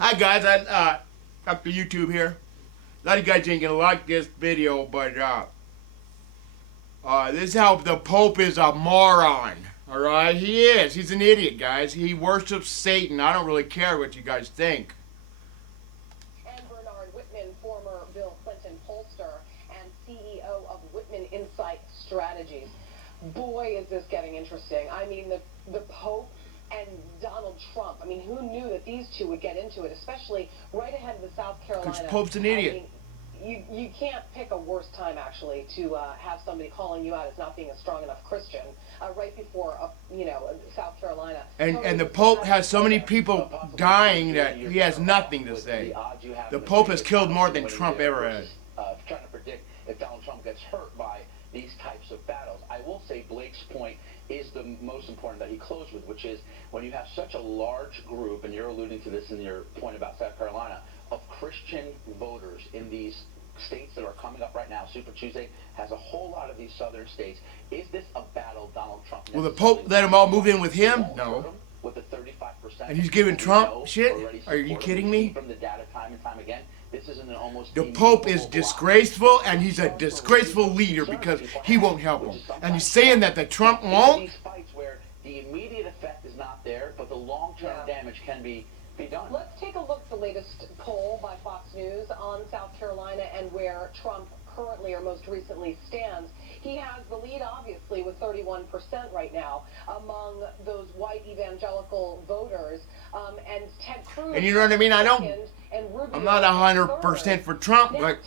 Hi guys, Dr. YouTube here. A lot of you guys ain't gonna like this video, but this is how the Pope is a moron. Alright, he is. He's an idiot, guys. He worships Satan. I don't really care what you guys think. And Bernard Whitman, former Bill Clinton pollster and CEO of Whitman Insight Strategies. Boy, is this getting interesting. I mean, the Pope and Donald Trump. I mean, who knew that these two would get into it, especially right ahead of the South Carolina. Because Pope's an idiot. I mean, you can't pick a worse time, actually, to have somebody calling you out as not being a strong enough Christian right before, South Carolina. And the Pope has so many people dying that he has nothing to say. The Pope has killed more than Trump ever has. Trying to predict if Donald Trump gets hurt by these types of battles. I will say Blake's point is the most important that he closed with, which is when you have such a large group, and you're alluding to this in your point about South Carolina, of Christian voters in these states that are coming up right now. Super Tuesday has a whole lot of these southern states. Is this a battle Donald Trump? Will the Pope let them all move in with him? No. With the 35%. And he's giving Trump shit? Are you kidding me? From the data time and time again, this isn't an almost the Pope is disgraceful, and he's a disgraceful leader because he won't help him. And he's saying that the Trump won't? These fights where the immediate effect is not there, but the long-term damage can be done. Let's take a look at the latest poll by Fox News on South Carolina and where Trump currently or most recently stands. He has the lead, obviously, with 31% right now among those white evangelical voters. And Ted Cruz. And you know what I mean? I'm not 100% percent for Trump, but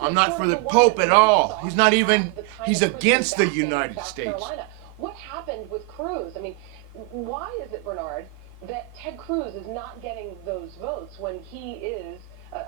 I'm not for the Pope at all. He's not even, he's against the United States. What happened with Cruz? I mean, why is it, Bernard, that Ted Cruz is not getting those votes when he is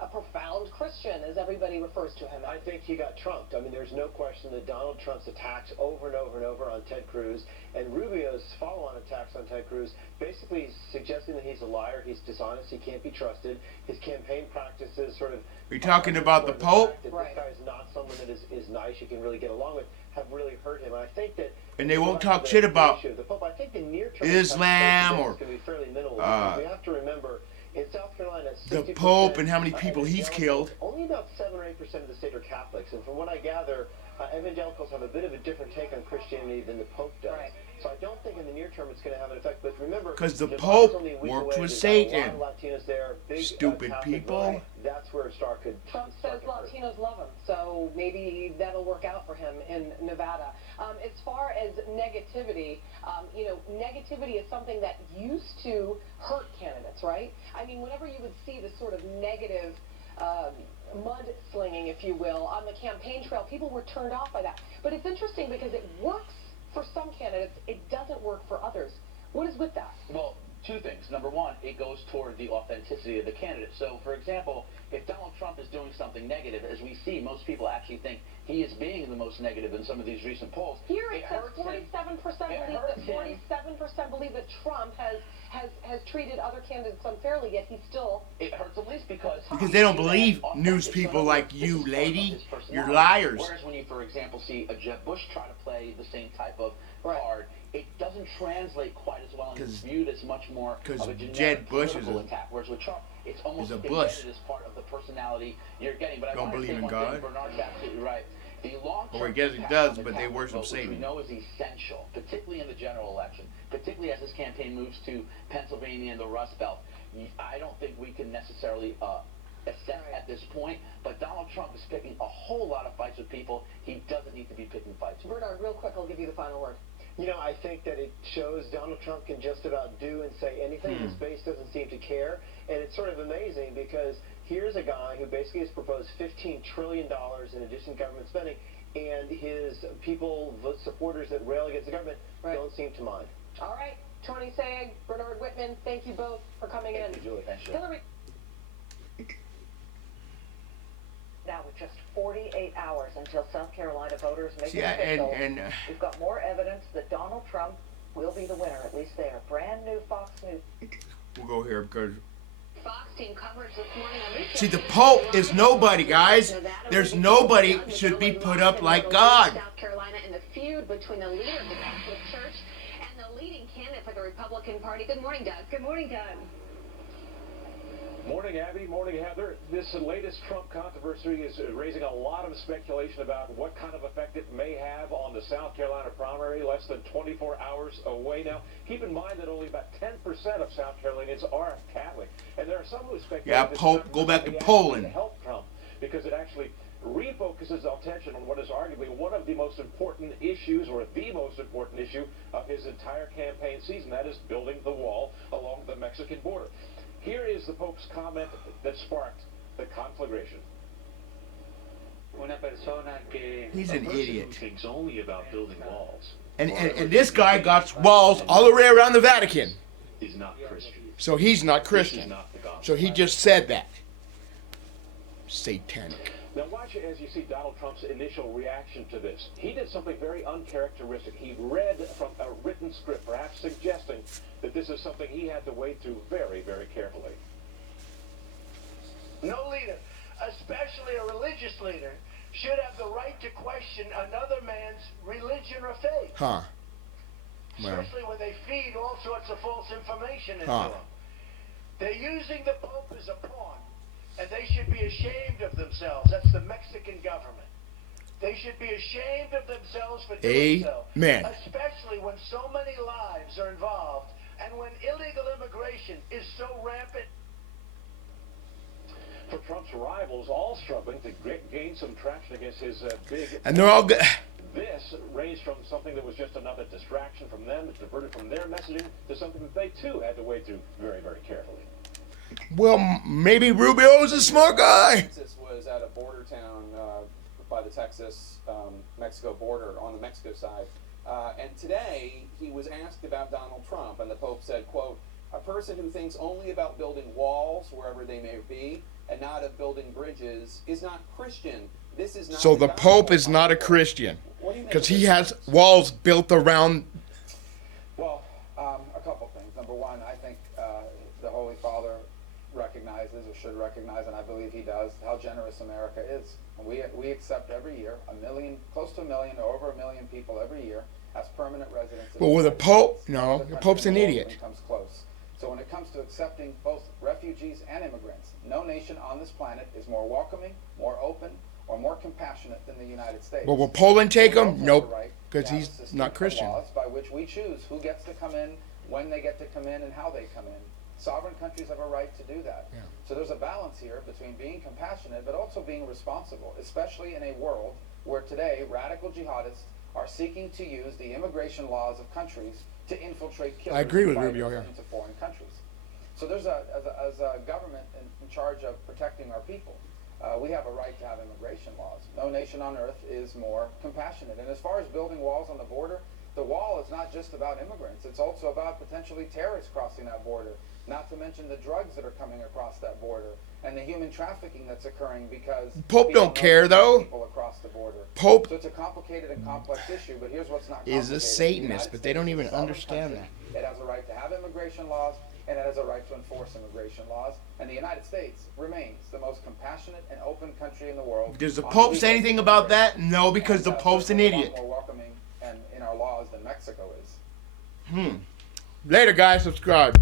a profound Christian, as everybody refers to him? I think he got trumped. I mean, there's no question that Donald Trump's attacks over and over and over on Ted Cruz and Rubio's follow-on attacks on Ted Cruz basically suggesting that he's a liar, he's dishonest, he can't be trusted. His campaign practices sort of... Are you talking about the Pope? That this guy is not someone that is nice, you can really get along with, have really hurt him. And I think that... And they won't talk shit about the Pope, I think the near-term Islam or we have to remember, in South Carolina, the Pope and how many people he's killed. Only about 7 or 8% of the state are Catholics, and from what I gather, evangelicals have a bit of a different take on Christianity than the Pope does. Right. So I don't think in the near term it's going to have an effect. But remember, because the Pope works with Satan. There, big, stupid people. Guy. That's where Star could. Trump says Latinos love him, so maybe that'll work out for him in Nevada. As far as negativity, negativity is something that used to hurt candidates, right? I mean, whenever you would see this sort of negative mudslinging, if you will, on the campaign trail, people were turned off by that. But it's interesting because it works for some candidates, it doesn't work for others. What is with that? Well, two things. Number one, it goes toward the authenticity of the candidate. So, for example, if Donald Trump is doing something negative, as we see, most people actually think he is being the most negative in some of these recent polls. Here it says 47% believe that Trump has treated other candidates unfairly, yet he still... It hurts at least because they don't believe news people like you, lady. You're liars. Whereas when you, for example, see a Jeb Bush try to play the same type of card, it doesn't translate quite as well and it's viewed as much more of a generic political attack. Whereas with Trump, it's almost embedded as part of the personality you're getting. But I don't believe in God. Bernard's absolutely right. The long-term I guess he does, but they worship Satan. We know is essential, particularly in the general election, particularly as this campaign moves to Pennsylvania and the Rust Belt. I don't think we can necessarily assess at this point, but Donald Trump is picking a whole lot of fights with people he doesn't need to be picking fights with. Bernard, real quick, I'll give you the final word. I think that it shows Donald Trump can just about do and say anything. His base doesn't seem to care. And it's sort of amazing because here's a guy who basically has proposed $15 trillion in addition to government spending, and his people, supporters that rail against the government, don't seem to mind. All right. Tony Sayegh, Bernard Whitman, thank you both for coming in. Thank you, Julie. Thanks, Hillary. Now, with just 48 hours until South Carolina voters make it official, we've got more evidence that Donald Trump will be the winner, at least there. Brand new Fox News. We'll go here because... Fox team coverage this morning on See, the Pope is nobody, guys. There's nobody should be put up like God. South Carolina in the feud between the leader of the Catholic Church and the leading candidate for the Republican Party. Good morning, Doug. Good morning, Doug. Morning. Abby. Morning, Heather. This latest Trump controversy is raising a lot of speculation about what kind of effect it may have on the South Carolina primary, less than 24 hours away now. Keep in mind that only about 10% of South Carolinians are Catholic, and there are some who speculate Yeah, this Pope, go back to may actually Poland. help Trump because it actually refocuses attention on what is arguably one of the most important issues, or the most important issue of his entire campaign season. That is building the wall along the Mexican border. Here is the Pope's comment that sparked the conflagration. He's an idiot. Who thinks only about building walls And this guy got walls all the way around the Vatican. is not Christian. So he's not This is Christian. not the gospel. So he just said that. Satanic. Now watch it as you see Donald Trump's initial reaction to this. He did something very uncharacteristic. He read from a written script, perhaps suggesting that this is something he had to wade through very, very carefully. No leader, especially a religious leader, should have the right to question another man's religion or faith. Huh. Well, Especially when they feed all sorts of false information into Huh. them. They're using the Pope as a pawn, and they should be ashamed of themselves. That's the Mexican government. They should be ashamed of themselves for doing so. Amen. Especially when so many lives are involved, and when illegal immigration is so rampant. For Trump's rivals, all struggling to gain some traction against his big... and they're all good. This raised from something that was just another distraction from them, it diverted from their messaging to something that they too had to wade through very, very carefully. Well, maybe Rubio's a smart guy. Francis was at a border town by the Texas-Mexico border on the Mexico side. And today, he was asked about Donald Trump, and the Pope said, quote, "A person who thinks only about building walls, wherever they may be, and not of building bridges, is not Christian. This is not So the gospel." Pope is not a Christian What do you make because of he this? has walls built around. Well, a couple things. Number one, I think the Holy Father recognizes, or should recognize, and I believe he does, how generous America is. And we accept every year close to a million, or over a million people every year as permanent residents. Well, with the Pope, No no, other the country Pope's in an the world idiot. even comes close. So when it comes to accepting both refugees and immigrants, no nation on this planet is more welcoming, more open, or more compassionate than the United States. Well, will Poland take We also him? have Nope, the right because to have he's a system not of Christian. laws by which we choose who gets to come in, when they get to come in, and how they come in. Sovereign countries have a right to do that. Yeah. So there's a balance here between being compassionate but also being responsible, especially in a world where today radical jihadists are seeking to use the immigration laws of countries to infiltrate killers I agree with and Rubio, fighters yeah. into foreign countries. So there's as a government in charge of protecting our people, we have a right to have immigration laws. No nation on earth is more compassionate. And as far as building walls on the border, the wall is not just about immigrants. It's also about potentially terrorists crossing that border, not to mention the drugs that are coming across that border and the human trafficking that's occurring because Pope people don't know care, that though. people across the border. Pope So it's a complicated and complex issue, but here's what's not is a complicated. The Satanist, United but they don't States even is a sovereign understand country. It has a right to have immigration laws, and it has a right to enforce immigration laws. And the United States remains the most compassionate and open country in the world. Does the on Pope legal say anything about that? immigration. No, because the And, Pope's an certainly a lot idiot. more welcoming and in our laws than Mexico is. Later, guys. Subscribe.